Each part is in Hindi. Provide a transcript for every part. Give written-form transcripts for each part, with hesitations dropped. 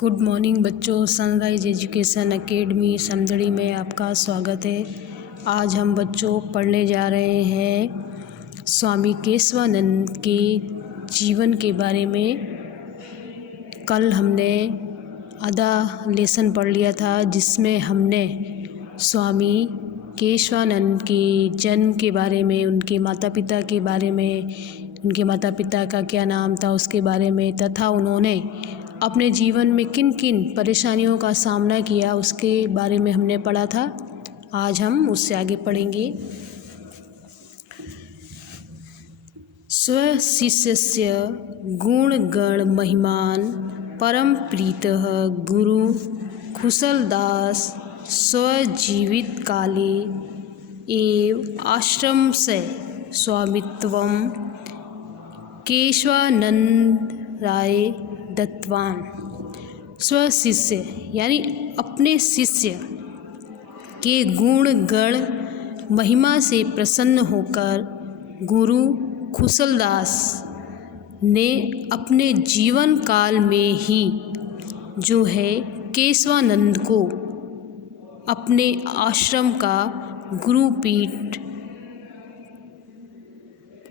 गुड मॉर्निंग बच्चों। सनराइज एजुकेशन एकेडमी समदड़ी में आपका स्वागत है। आज हम बच्चों पढ़ने जा रहे हैं स्वामी केशवानंद के जीवन के बारे में। कल हमने आधा लेसन पढ़ लिया था जिसमें हमने स्वामी केशवानंद के जन्म के बारे में, उनके माता पिता के बारे में, उनके माता पिता का क्या नाम था उसके बारे में, तथा उन्होंने अपने जीवन में किन किन परेशानियों का सामना किया उसके बारे में हमने पढ़ा था। आज हम उससे आगे पढ़ेंगे। स्वशिष्यस्य गुणगण महिमान परम प्रीतः गुरु कुशलदास स्वजीवित काले एव आश्रम से स्वामित्वं केशवानंद राय दत्तवान। स्वशिष्य यानी अपने शिष्य के गुण गण महिमा से प्रसन्न होकर गुरु कुशलदास ने अपने जीवन काल में ही जो है केशवानंद को अपने आश्रम का गुरुपीठ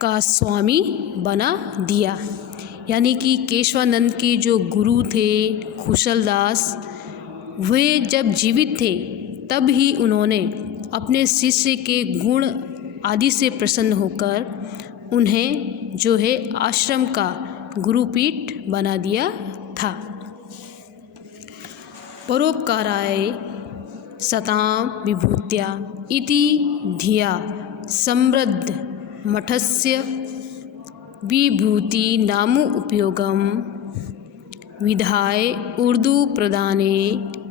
का स्वामी बना दिया। यानी कि केशवानंद के जो गुरु थे कुशलदास, वे जब जीवित थे तब ही उन्होंने अपने शिष्य के गुण आदि से प्रसन्न होकर उन्हें जो है आश्रम का गुरुपीठ बना दिया था। परोपकाराय सतां विभूत्या इति धिया समृद्ध मठस्य विभूति नामो उपयोगम विधाय उर्दू प्रदाने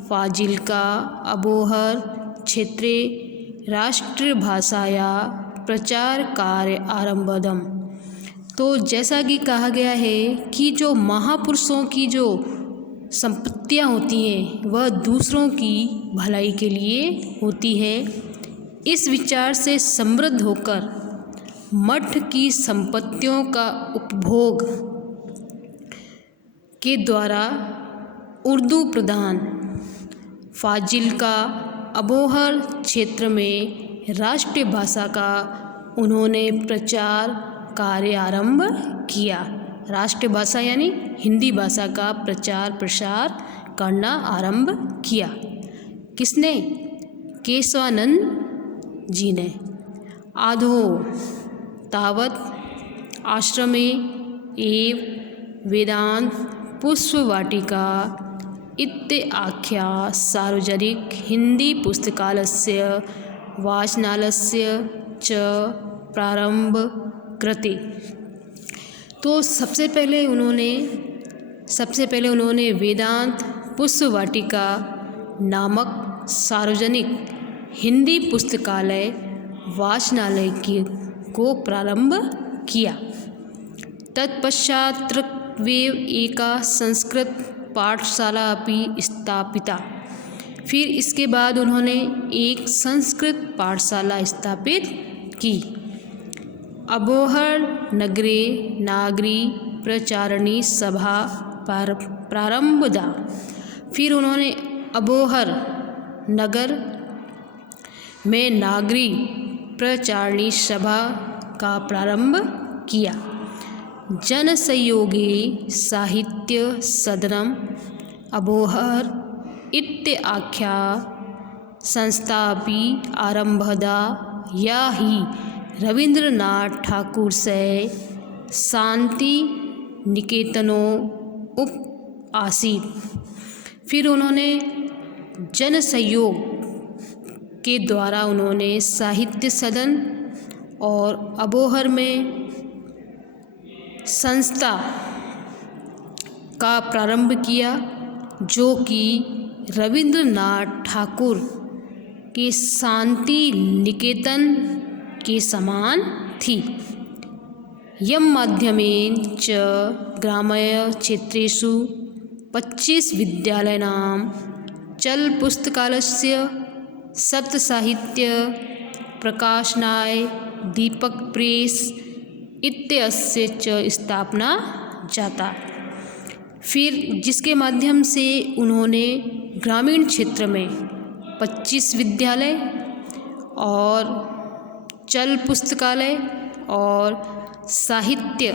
फाजिल्का अबोहर क्षेत्रे राष्ट्रभाषाया प्रचार कार्य आरंभदम। तो जैसा कि कहा गया है कि जो महापुरुषों की जो संपत्तियाँ होती हैं वह दूसरों की भलाई के लिए होती है। इस विचार से समृद्ध होकर मठ की संपत्तियों का उपभोग के द्वारा उर्दू प्रधान फाजिल्का अबोहर क्षेत्र में राष्ट्रीय भाषा का उन्होंने प्रचार कार्य आरंभ किया। राष्ट्रीय भाषा यानी हिंदी भाषा का प्रचार प्रसार करना आरंभ किया। किसने? केशवानंद जी ने। आधो तावत आश्रमे एव वेदांत पुष्पवाटिका इत्याख्या सार्वजनिक हिंदी पुस्तकालयस्य वाचनालयस्य च प्रारंभ कृते। तो सबसे पहले उन्होंने वेदांत पुष्पवाटिका नामक सार्वजनिक हिंदी पुस्तकालय वाचनालय को प्रारंभ किया। तत्पश्चात तृक्वेव एका संस्कृत पाठशाला अपि स्थापिता। फिर इसके बाद उन्होंने एक संस्कृत पाठशाला स्थापित की। अबोहर नगरे नागरी प्रचारणी सभा प्रारंभदा। फिर उन्होंने अबोहर नगर में नागरी प्रचारणी सभा का प्रारंभ किया। जन सहयोगी साहित्य सदनम अबोहर इत्याख्या संस्थापि आरंभदा। या ही रविंद्रनाथ ठाकुर से शांति निकेतनो उप आसीत। फिर उन्होंने जन सहयोग के द्वारा उन्होंने साहित्य सदन और अबोहर में संस्था का प्रारंभ किया जो कि रविंद्रनाथ ठाकुर के शांति निकेतन के समान थी। यम माध्यमेन च ग्राम्य क्षेत्रेषु 25 विद्यालयानां चल पुस्तकालयस्य सप्त साहित्य प्रकाशनाय दीपक प्रेस इत्यस्य च स्थापना जाता। फिर जिसके माध्यम से उन्होंने ग्रामीण क्षेत्र में 25 विद्यालय और चल पुस्तकालय और साहित्य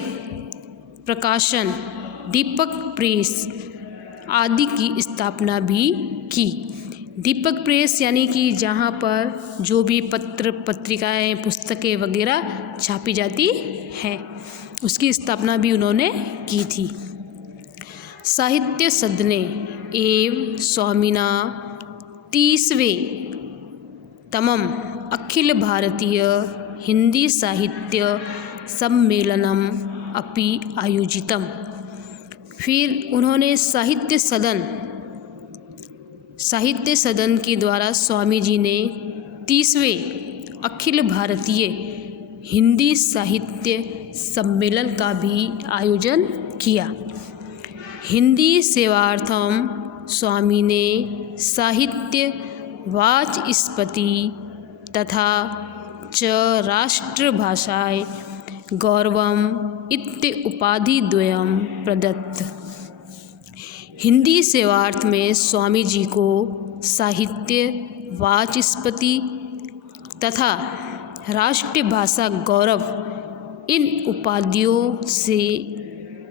प्रकाशन दीपक प्रेस आदि की स्थापना भी की। दीपक प्रेस यानी कि जहाँ पर जो भी पत्र पत्रिकाएं पुस्तकें वगैरह छापी जाती हैं, उसकी स्थापना भी उन्होंने की थी। साहित्य सदने एवं स्वामिना 30वें तमम अखिल भारतीय हिंदी साहित्य सम्मेलनम अपि आयोजितम। फिर उन्होंने साहित्य सदन के द्वारा स्वामी जी ने 30वें अखिल भारतीय हिंदी साहित्य सम्मेलन का भी आयोजन किया। हिंदी सेवार्थम स्वामी ने साहित्य वाचस्पति तथा च राष्ट्रभाषाय गौरवम इत्य उपाधि द्वयम प्रदत्त। हिंदी सेवार्थ में स्वामी जी को साहित्य वाचस्पति तथा राष्ट्रीय भाषा गौरव इन उपाधियों से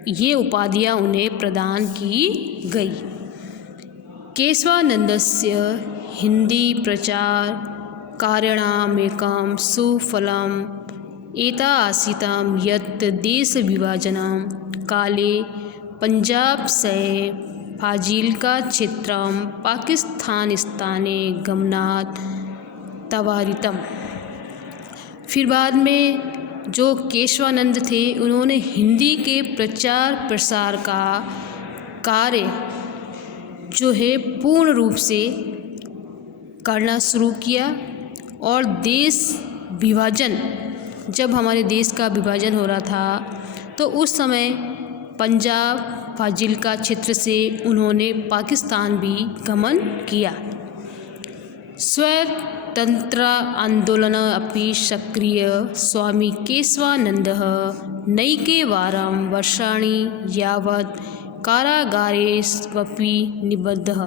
ये उपाधियाँ उन्हें प्रदान की गई। केशवानंदस्य हिंदी प्रचार कार्याणामेकं सुफलम् एता आसीतं यत् देशविभाजनं काले पंजाब से फाजिल्का क्षेत्रं पाकिस्तानिस्ताने गमनात् तवारितम्। फिर बाद में जो केशवानंद थे, उन्होंने हिंदी के प्रचार प्रसार का कार्य जो है पूर्ण रूप से करना शुरू किया। और देश विभाजन, जब हमारे देश का विभाजन हो रहा था तो उस समय पंजाब फाजिल्का क्षेत्र से उन्होंने पाकिस्तान भी गमन किया। स्वतंत्र आंदोलन अपि सक्रिय स्वामी केशवानंदः नैकेवारं वर्षाणि यावत् कारागारेष्वपि निबद्धः।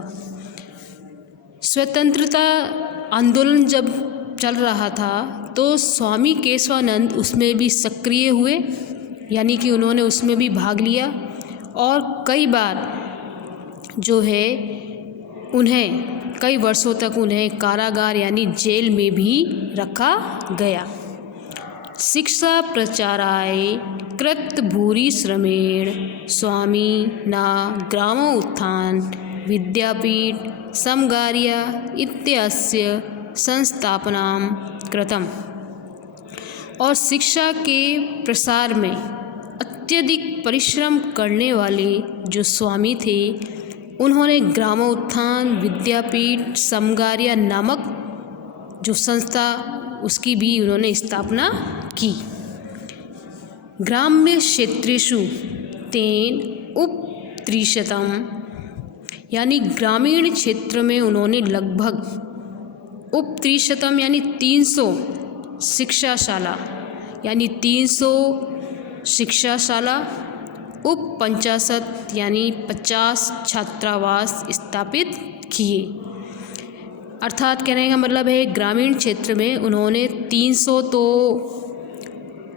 स्वतंत्रता आंदोलन जब चल रहा था तो स्वामी केशवानंद उसमें भी सक्रिय हुए, यानी कि उन्होंने उसमें भी भाग लिया और कई बार जो है उन्हें कई वर्षों तक उन्हें कारागार यानी जेल में भी रखा गया। शिक्षा प्रचाराय कृत भूरि श्रमेण स्वामी ना ग्रामोत्थान विद्यापीठ समगारिया इत्यस्य संस्थापनां कृतम्। और शिक्षा के प्रसार में अत्यधिक परिश्रम करने वाले जो स्वामी थे, उन्होंने ग्रामोत्थान विद्यापीठ समगारिया नामक जो संस्था उसकी भी उन्होंने स्थापना की। ग्राम्य क्षेत्रेषु तेन उपत्रिशतम यानी ग्रामीण क्षेत्र में उन्होंने लगभग उपत्रिशतम यानी 300 शिक्षाशाला यानी 300 शिक्षाशाला, उपपंचाशत यानी 50 छात्रावास स्थापित किए। अर्थात कहने का मतलब है ग्रामीण क्षेत्र में उन्होंने 300 तो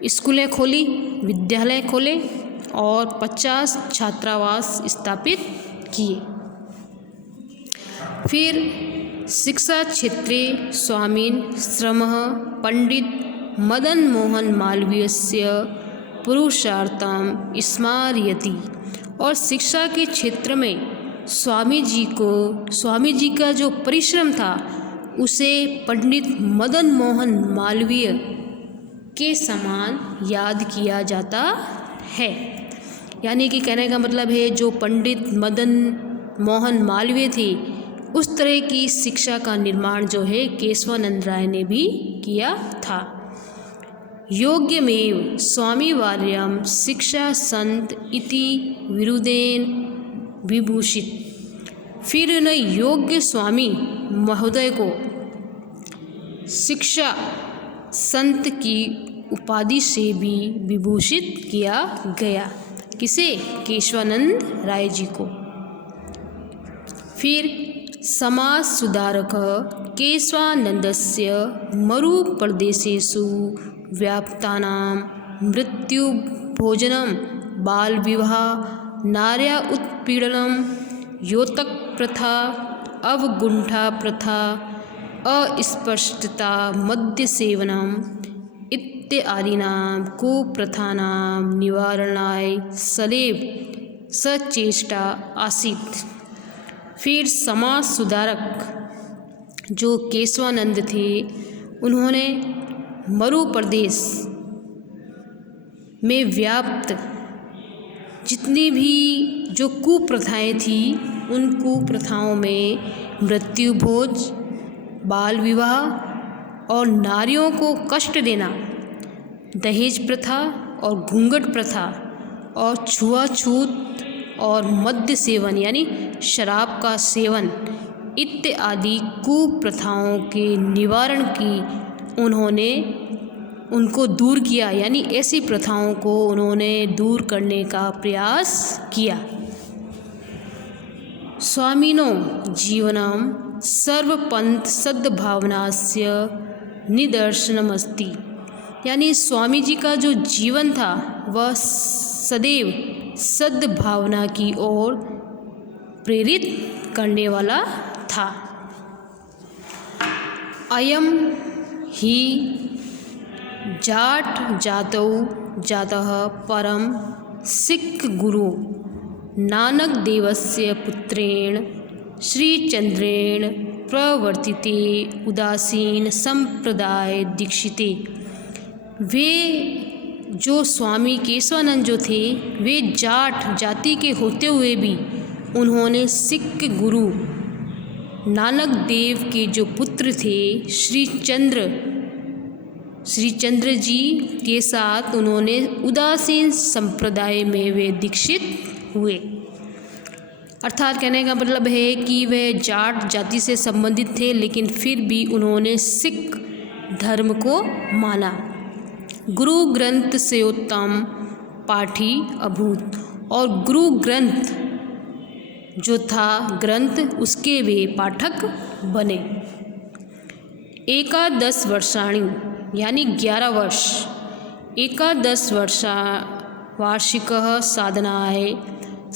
स्कूलें खोली, विद्यालय खोले और 50 छात्रावास स्थापित किए। फिर शिक्षा क्षेत्रे स्वामिन श्रमः पंडित मदन मोहन मालवीयस्य पुरुषार्थम स्मारयति। और शिक्षा के क्षेत्र में स्वामी जी का जो परिश्रम था उसे पंडित मदन मोहन मालवीय के समान याद किया जाता है। यानी कि कहने का मतलब है जो पंडित मदन मोहन मालवीय थे, उस तरह की शिक्षा का निर्माण जो है केशवानंद राय ने भी किया था। योग्यमेव स्वामी वार्यम शिक्षा संत इति विरुदेन विभूषित। फिर उन्हें योग्य स्वामी महोदय को शिक्षा संत की उपाधि से भी विभूषित किया गया। किसे? केशवानंद राय जी को। फिर समाज सुधारक केशवानंदस्य मरुप्रदेशेषु व्याप्तानां मृत्युभोजनं बालविवाह नार्या उत्पीडनं योतक प्रथा अवगुंठा प्रथा अस्पृश्यता मद्यसेवनम् इत्यादीनां कुप्रथानां निवारणाय सदैव सचेष्टा आसीत्। फिर समाज सुधारक जो केशवानंद थे, उन्होंने मरु प्रदेश में व्याप्त जितनी भी जो कुप्रथाएं थी, उन कुप्रथाओं में मृत्युभोज, बाल विवाह और नारियों को कष्ट देना, दहेज प्रथा और घूंघट प्रथा और छुआछूत और मद्य सेवन यानी शराब का सेवन इत्यादि कुप्रथाओं के निवारण की उन्होंने उनको दूर किया, यानी ऐसी प्रथाओं को उन्होंने दूर करने का प्रयास किया। स्वामिनो जीवनं सर्वपंथ सद्भावनास्य निदर्शनमस्ति, यानी स्वामी जी का जो जीवन था वह सदैव सद्भावना की ओर प्रेरित करने वाला था। अयम ही जाट जातौ जातः परम सिख गुरु नानक देवस्य पुत्रेण श्रीचंद्रेण प्रवर्तिते उदासीन संप्रदाय दीक्षिते। वे जो स्वामी केशवानंद जो थे, वे जाट जाति के होते हुए भी उन्होंने सिख गुरु नानक देव के जो पुत्र थे श्रीचंद्र जी के साथ उन्होंने उदासीन संप्रदाय में वे दीक्षित हुए। अर्थात कहने का मतलब है कि वे जाट जाति से संबंधित थे, लेकिन फिर भी उन्होंने सिख धर्म को माना। गुरु ग्रंथ से उत्तम पाठी अभूत, और गुरु ग्रंथ जो था ग्रंथ उसके वे पाठक बने। एकादश वर्षाणि यानी 11 वर्ष, एकादश वार्षिकः साधनाय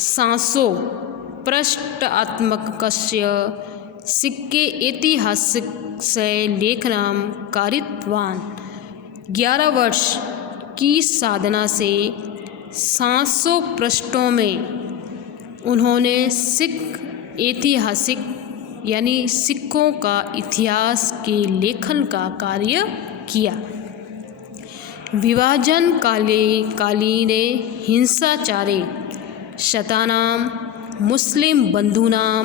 सांसो पृष्ठात्मकस्य सिक्के ऐतिहासिकस्य लेखनं कारितवान्। 11 वर्ष की साधना से 700 पृष्ठों में उन्होंने सिख ऐतिहासिक यानी सिखों का इतिहास के लेखन का कार्य किया। विभाजन कालीने हिंसाचारे शतानां मुस्लिम बंधूनां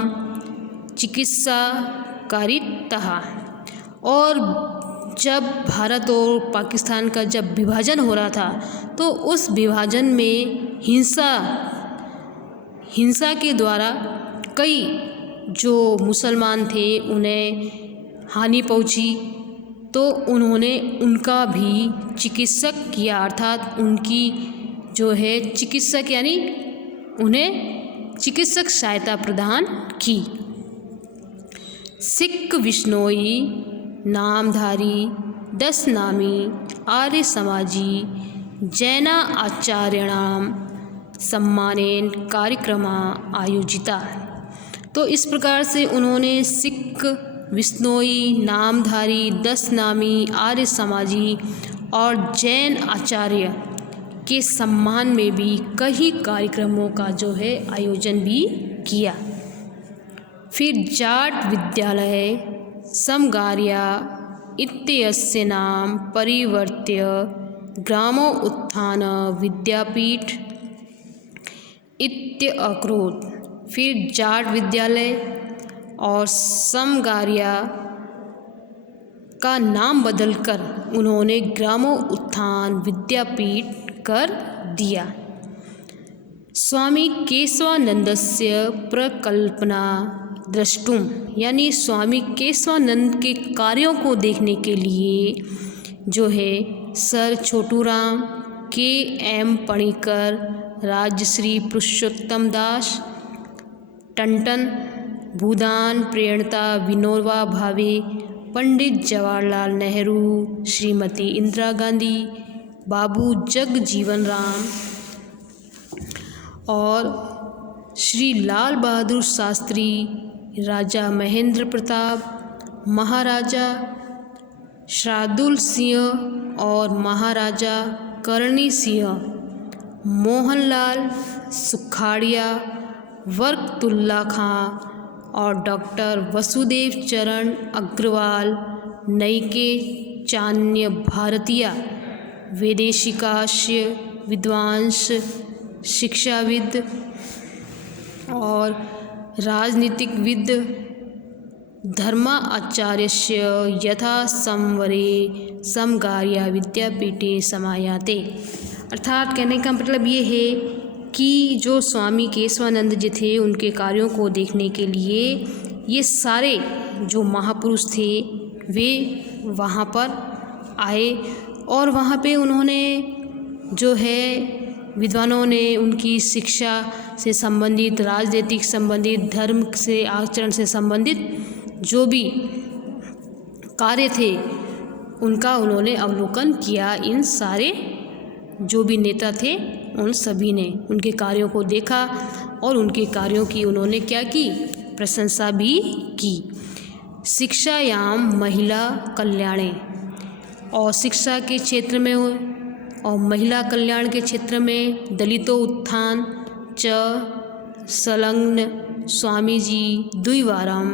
चिकित्सा कारितः, और जब भारत और पाकिस्तान का जब विभाजन हो रहा था तो उस विभाजन में हिंसा के द्वारा कई जो मुसलमान थे उन्हें हानि पहुंची, तो उन्होंने उनका भी चिकित्सक किया, अर्थात उनकी जो है चिकित्सक यानी उन्हें चिकित्सक सहायता प्रदान की। सिख विश्नोई नामधारी 10 नामी आर्य समाजी जैना आचार्याणाम सम्मानेन कार्यक्रमा आयोजिता। तो इस प्रकार से उन्होंने सिख विश्नोई नामधारी 10 नामी आर्य समाजी और जैन आचार्य के सम्मान में भी कई कार्यक्रमों का जो है आयोजन भी किया। फिर जाट विद्यालय समगारिया इत्यस्य नाम परिवर्त्य ग्रामो उत्थान विद्यापीठ इत्यअकरोत्। फिर जाट विद्यालय और समगारिया का नाम बदलकर उन्होंने ग्रामो उत्थान विद्यापीठ कर दिया। स्वामी केशवानंदस्य प्रकल्पना द्रष्टुम, यानी स्वामी केशवानंद के कार्यों को देखने के लिए जो है सर छोटूराम, के.एम. पणिकर, राजश्री पुरुषोत्तम दास टंडन, भूदान प्रेरणता विनोबा भावे, पंडित जवाहरलाल नेहरू, श्रीमती इंदिरा गांधी, बाबू जगजीवन राम और श्री लाल बहादुर शास्त्री, राजा महेंद्र प्रताप, महाराजा शार्दुल सिंह और महाराजा करणी सिंह, मोहनलाल सुखाड़िया, बरकतुल्ला खां और डॉक्टर वसुदेव चरण अग्रवाल, नईके चान्य भारतीय, वैदेशिकाश्य विद्वांस, शिक्षाविद और राजनीतिकविद, धर्माचार्यस्य यथा संवरे समगार्या विद्यापीठे समायाते। अर्थात कहने का मतलब ये है कि जो स्वामी केशवानंद जी थे उनके कार्यों को देखने के लिए ये सारे जो महापुरुष थे वे वहाँ पर आए और वहाँ पे उन्होंने जो है विद्वानों ने उनकी शिक्षा से संबंधित, राजनीतिक संबंधित, धर्म से आचरण से संबंधित जो भी कार्य थे उनका उन्होंने अवलोकन किया। इन सारे जो भी नेता थे उन सभी ने उनके कार्यों को देखा और उनके कार्यों की उन्होंने क्या की, प्रशंसा भी की। शिक्षायाम महिला कल्याणे, और शिक्षा के क्षेत्र में और महिला कल्याण के क्षेत्र में दलितों उत्थान च संलग्न स्वामी जी द्विवारम,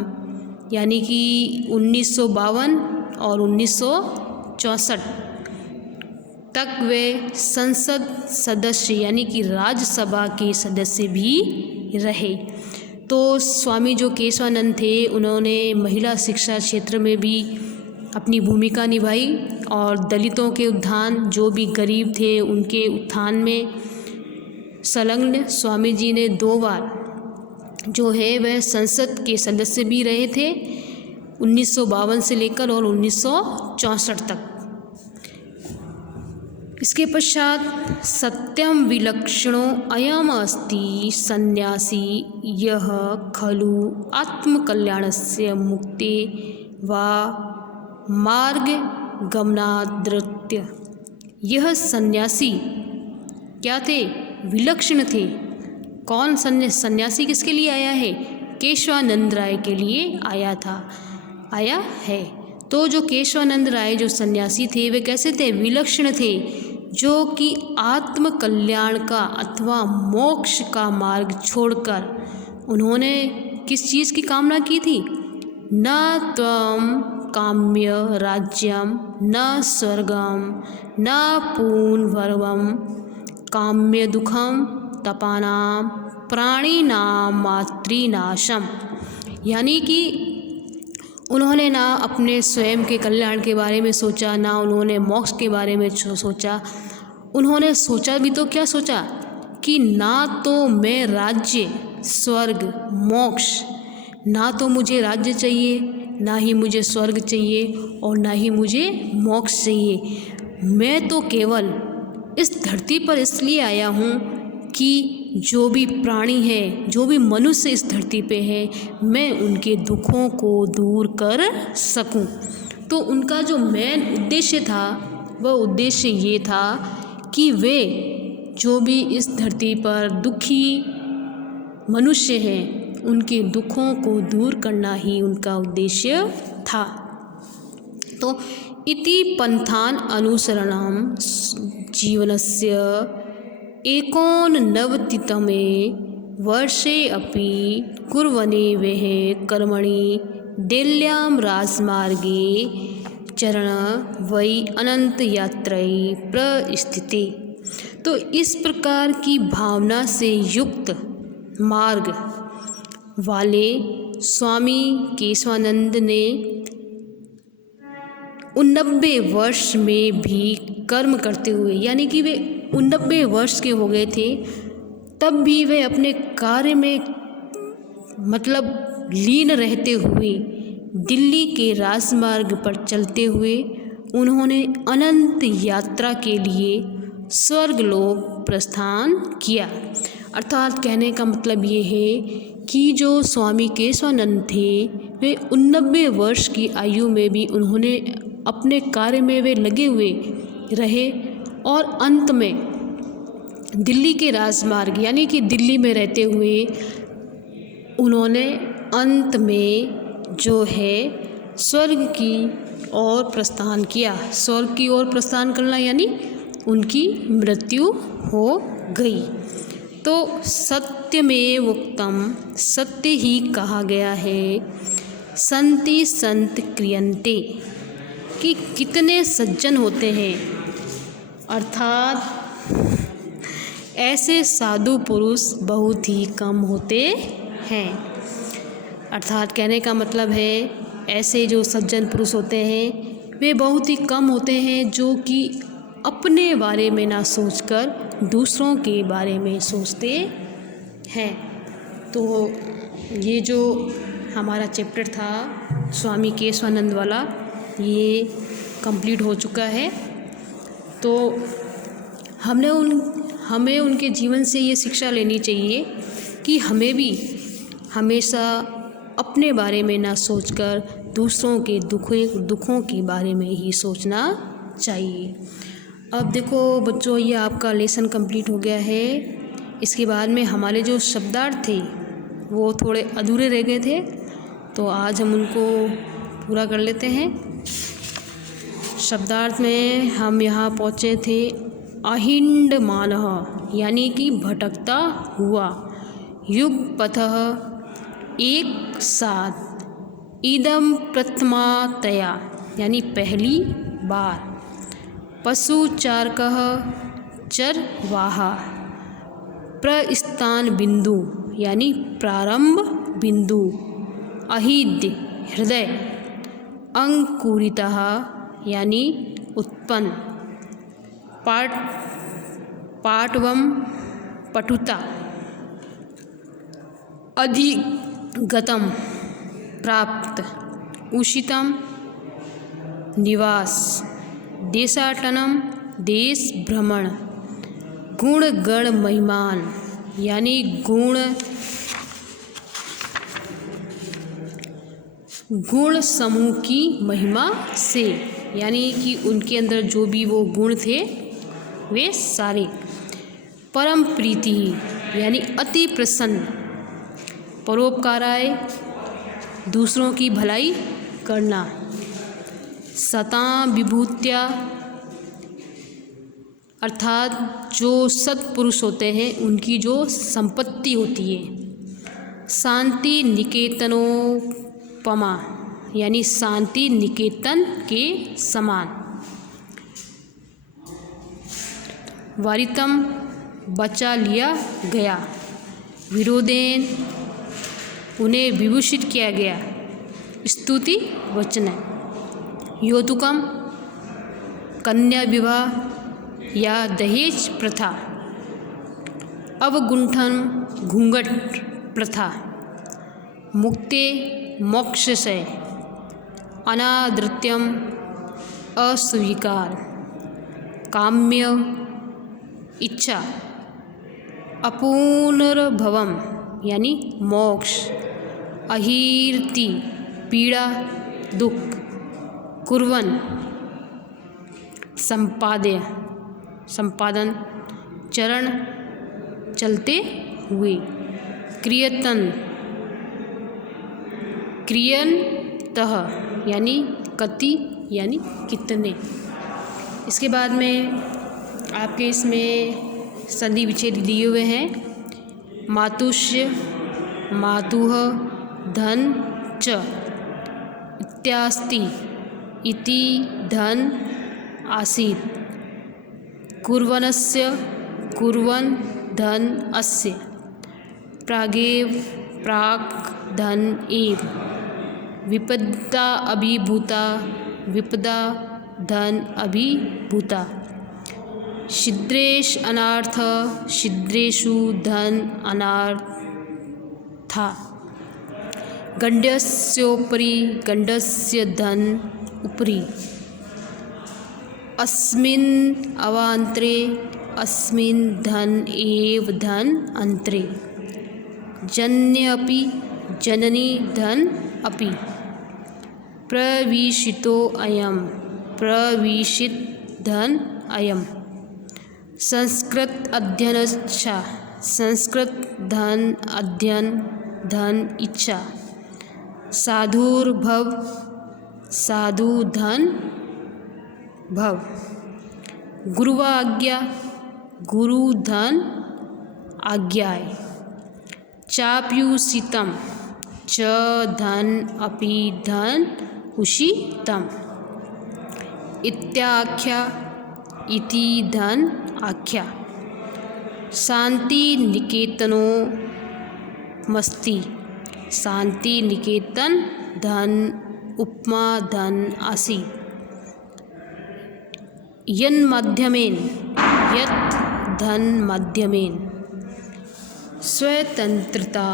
यानी कि 1952 और 1964 तक वे संसद सदस्य यानी कि राज्यसभा के सदस्य भी रहे। तो स्वामी जो केशवानंद थे उन्होंने महिला शिक्षा क्षेत्र में भी अपनी भूमिका निभाई और दलितों के उत्थान, जो भी गरीब थे उनके उत्थान में संलग्न स्वामी जी ने 2 बार जो है वह संसद के सदस्य भी रहे थे, 1952 से लेकर और 1964 तक। इसके पश्चात सत्यम विलक्षणो अयम अस्ति सन्यासी यह खलु आत्मकल्याणस्य मुक्ते वा मार्ग गमनादृत्य। यह सन्यासी क्या थे, विलक्षण थे। कौन सन्यासी किसके लिए आया है, केशवानंद राय के लिए आया है। तो जो केशवानंद राय जो सन्यासी थे वे कैसे थे, विलक्षण थे, जो कि आत्म कल्याण का अथवा मोक्ष का मार्ग छोड़कर उन्होंने किस चीज़ की कामना की थी, न त्वम काम्य राज्यम न स्वर्गम न पूर्णवर्वम काम्य दुखम तपानाम प्राणिनाम मातृनाशम। यानी कि उन्होंने ना अपने स्वयं के कल्याण के बारे में सोचा, ना उन्होंने मोक्ष के बारे में सोचा। उन्होंने सोचा भी तो क्या सोचा कि ना तो मैं राज्य, स्वर्ग, मोक्ष, ना तो मुझे राज्य चाहिए, ना ही मुझे स्वर्ग चाहिए और ना ही मुझे मोक्ष चाहिए। मैं तो केवल इस धरती पर इसलिए आया हूँ कि जो भी प्राणी है, जो भी मनुष्य इस धरती पे है, मैं उनके दुखों को दूर कर सकूं। तो उनका जो मेन उद्देश्य था वह उद्देश्य ये था कि वे जो भी इस धरती पर दुखी मनुष्य हैं उनके दुखों को दूर करना ही उनका उद्देश्य था। तो इति पंथान अनुसरणं जीवनस्य 89तमे वर्षे अपि कुर्वने वह कर्मणि दिल्ल्यां राजमार्गे चरण वै अनंत यात्राई प्रस्थिते। तो इस प्रकार की भावना से युक्त मार्ग वाले स्वामी केशवानंद ने 89 वर्ष में भी कर्म करते हुए, यानी कि वे 89 वर्ष के हो गए थे, तब भी वे अपने कार्य में मतलब लीन रहते हुए दिल्ली के राजमार्ग पर चलते हुए उन्होंने अनंत यात्रा के लिए स्वर्गलोक प्रस्थान किया। अर्थात कहने का मतलब ये है कि जो स्वामी केशवानंद थे वे 89 वर्ष की आयु में भी उन्होंने अपने कार्य में वे लगे हुए रहे और अंत में दिल्ली के राजमार्ग यानी कि दिल्ली में रहते हुए उन्होंने अंत में जो है स्वर्ग की ओर प्रस्थान किया। स्वर्ग की ओर प्रस्थान करना यानी उनकी मृत्यु हो गई। तो सत्यमेव उक्तम, सत्य ही कहा गया है। संति संत क्रियन्ते, कि कितने सज्जन होते हैं, अर्थात ऐसे साधु पुरुष बहुत ही कम होते हैं। अर्थात कहने का मतलब है ऐसे जो सज्जन पुरुष होते हैं वे बहुत ही कम होते हैं जो कि अपने बारे में ना सोचकर दूसरों के बारे में सोचते हैं। तो ये जो हमारा चैप्टर था स्वामी केशवानंद वाला ये कंप्लीट हो चुका है। तो हमें उनके जीवन से ये शिक्षा लेनी चाहिए कि हमें भी हमेशा अपने बारे में ना सोचकर दूसरों के दुखों के बारे में ही सोचना चाहिए। अब देखो बच्चों, ये आपका लेसन कंप्लीट हो गया है। इसके बाद में हमारे जो शब्दार्थ थे वो थोड़े अधूरे रह गए थे, तो आज हम उनको पूरा कर लेते हैं। शब्दार्थ में हम यहाँ पहुँचे थे अहिंडमानः, यानी कि भटकता हुआ। युगपथः, एक साथ। इदं प्रथमातया, यानी पहली बार। पशुचारकः, चरवाहा। प्रस्थान बिंदु, यानी प्रारंभ बिंदु। अहिद्य, हृदय। अंकुरितः, यानी उत्पन्न। पाटवम, पटुता। अधिगतम, प्राप्त। उषितम, निवास। देशाटनम, देश भ्रमण। गुण गण महिमान, यानी गुण समूह की महिमा से, यानी कि उनके अंदर जो भी वो गुण थे वे सारे। परम प्रीति, यानी अति प्रसन्न। परोपकाराय, दूसरों की भलाई करना। सतां विभूत्या, अर्थात जो सत्पुरुष होते हैं उनकी जो संपत्ति होती है। शांति निकेतनोपमा, यानी शांति निकेतन के समान। वारितम, बचा लिया गया। विरोधेन, उन्हें विभूषित किया गया। स्तुति वचन। योतुकम, कन्या विवाह या दहेज प्रथा। अवगुंठन, घूंघट प्रथा। मुक्ते, मोक्ष से। अनादृत्यम, अस्वीकार। काम्य, इच्छा। अपुनर्भवम, यानी मोक्ष। अहीर्ति, पीड़ा, दुख। कुर्वन्, संपादन। चरण, चलते हुए। क्रियन्तः, यानी कति, यानी कितने। इसके बाद में आपके इसमें संधि विच्छेद दिए हुए हैं। मातुष्य, मातुः, धन च। इत्यास्ति, इति, धन, आसीत्। कुर्वनस्य, कुर्वन्, धन, अस्य। प्रागेव, प्राक्, धन, एव। विपदा अभिभूता, विपदा, धन, अभिभूता। छिद्रेश अनार्थ, छिद्रेषु, धन, अनार्था। गण्डस्योपरि, गण्डस्य, धन, उपरि। अस्मिन् अवान्तरे अस्मिन् धन एव धन अंतरे जन्यपि जननी धन अपि प्रविशितो अयम प्रविशित धन अयम संस्कृत अध्ययनच्छा संस्कृत धन अध्ययन धन इच्छा साधुर्भव साधु धन भव गुरुवाज्ञा गुरु धन आज्ञाय चाप्युषितम च धन अपि धन उषितम इत्याख्या इति धन आख्या शांति निकेतनो मस्ति शांति निकेतन धन उपमा धन आसी यन माध्यमेन यत धन माध्यमेन स्वतंत्रता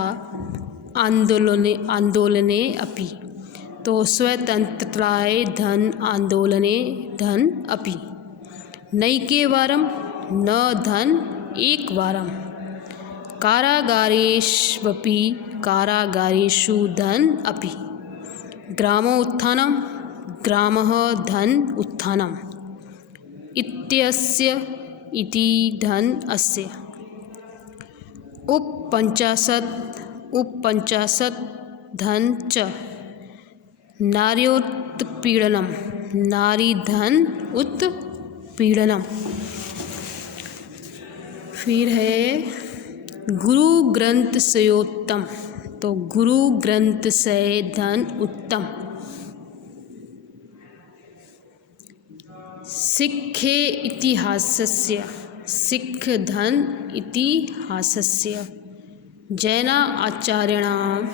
आंदोलने अपि तो स्वतंत्रताय धन आंदोलने धन अपि नैकेवारं न धन एक वारं कारागारेष्वपि कारागारेषु धन अपि ग्रामोत्थानं ग्रामः धन उत्थानम् इत्यस्य इति धन अस्य उपपंचाशत् धन च नार्योत्पीड़नम नारी धन उत्पीड़नम। फिर है गुरु ग्रंथ सेयोत्तम तो गुरु ग्रंथ से धन उत्तम सिक्खे इतिहासस्य सिक्ख धन इतिहासस्य जैना आचार्याणाम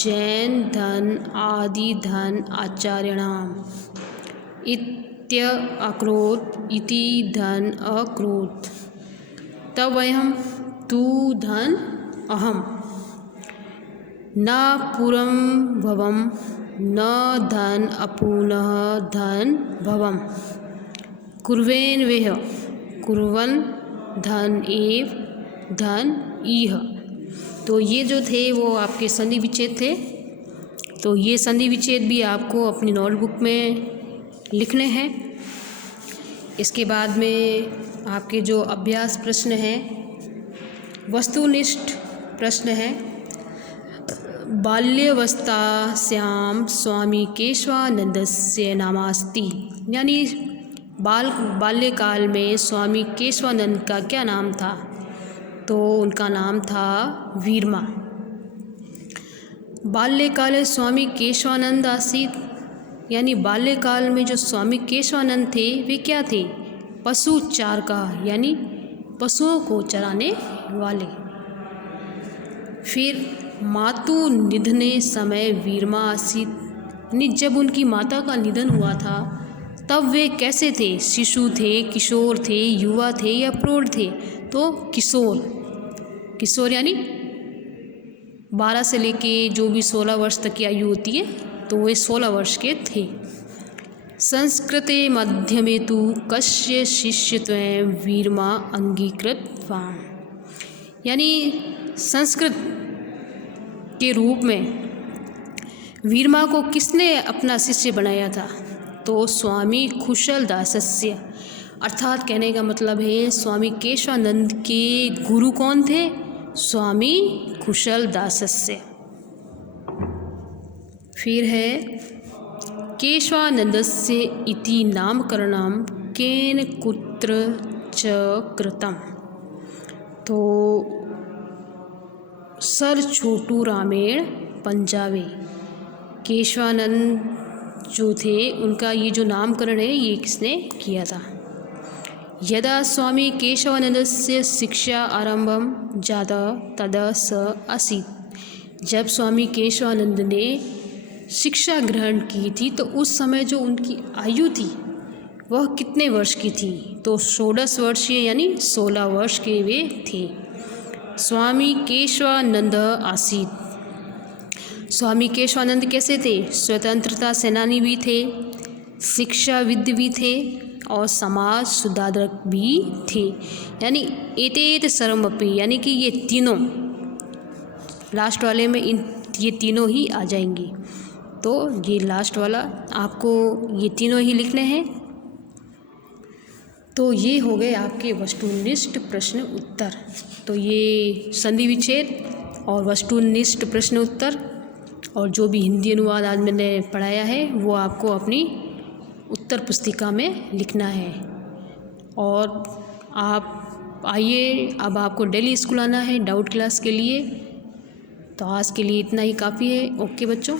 जैन धन आदि धन आचार्याणाम इत्य अक्रोध इति धन अक्रोध तवयम तु धन अहम न पुरं भवम न धन अपूनः धन भवम कुर्वेन वेह कुर्वन धन एव धन इह। तो ये जो थे वो आपके संधि विच्छेद थे। तो ये संधि विच्छेद भी आपको अपनी नोटबुक में लिखने हैं। इसके बाद में आपके जो अभ्यास प्रश्न हैं वस्तुनिष्ठ प्रश्न है। बाल्यवस्थायां स्वामी केशवानंदस्य नामास्ति यानी बाल्यकाल में स्वामी केशवानंद का क्या नाम था तो उनका नाम था वीरमा। बाल्यकाले स्वामी केशवानंद आसीत यानी बाल्यकाल में जो स्वामी केशवानंद थे वे क्या थे पशु चारका यानी पशुओं को चराने वाले। फिर मातु निधने समय वीरमा आसीत यानी जब उनकी माता का निधन हुआ था तब वे कैसे थे शिशु थे किशोर थे युवा थे या प्रौढ़ थे तो किशोर यानी 12 से लेके जो भी 16 वर्ष तक की आयु होती है तो वे 16 वर्ष के थे। संस्कृते मध्यमे तु कस्य शिष्यत्वेन वीरमा अंगीकृतवान् यानी संस्कृत के रूप में वीरमा को किसने अपना शिष्य बनाया था तो स्वामी कुशल दासस्य अर्थात कहने का मतलब है स्वामी केशवानंद के गुरु कौन थे स्वामी कुशल दासस्य। फिर है केशवानंदस्य इति नामकरणं केन कुत्र च कृतम् तो सर छोटू रामेण पंजाबी केशवानंद जो थे उनका ये जो नामकरण है ये किसने किया था। यदा स्वामी केशवानंदस्य शिक्षा आरंभम जाता तदा स आसीत् जब स्वामी केशवानंद ने शिक्षा ग्रहण की थी तो उस समय जो उनकी आयु थी वह कितने वर्ष की थी तो 16 वर्षीय यानी 16 वर्ष के वे थे। स्वामी केशवानंद आसीत् स्वामी केशवानंद कैसे थे स्वतंत्रता सेनानी भी थे शिक्षाविद भी थे और समाज सुधारक भी थे। यानी एतेत सर्वमपि, यानी कि ये तीनों लास्ट वाले में ये तीनों ही आ जाएंगी। तो ये लास्ट वाला आपको ये तीनों ही लिखने हैं। तो ये हो गए आपके वस्तुनिष्ठ प्रश्न उत्तर। तो ये संधि विच्छेद और वस्तुनिष्ठ प्रश्न उत्तर और जो भी हिंदी अनुवाद आज मैंने पढ़ाया है वो आपको अपनी उत्तर पुस्तिका में लिखना है। और आप आइए, अब आपको डेली स्कूल आना है डाउट क्लास के लिए। तो आज के लिए इतना ही काफ़ी है। ओके बच्चों।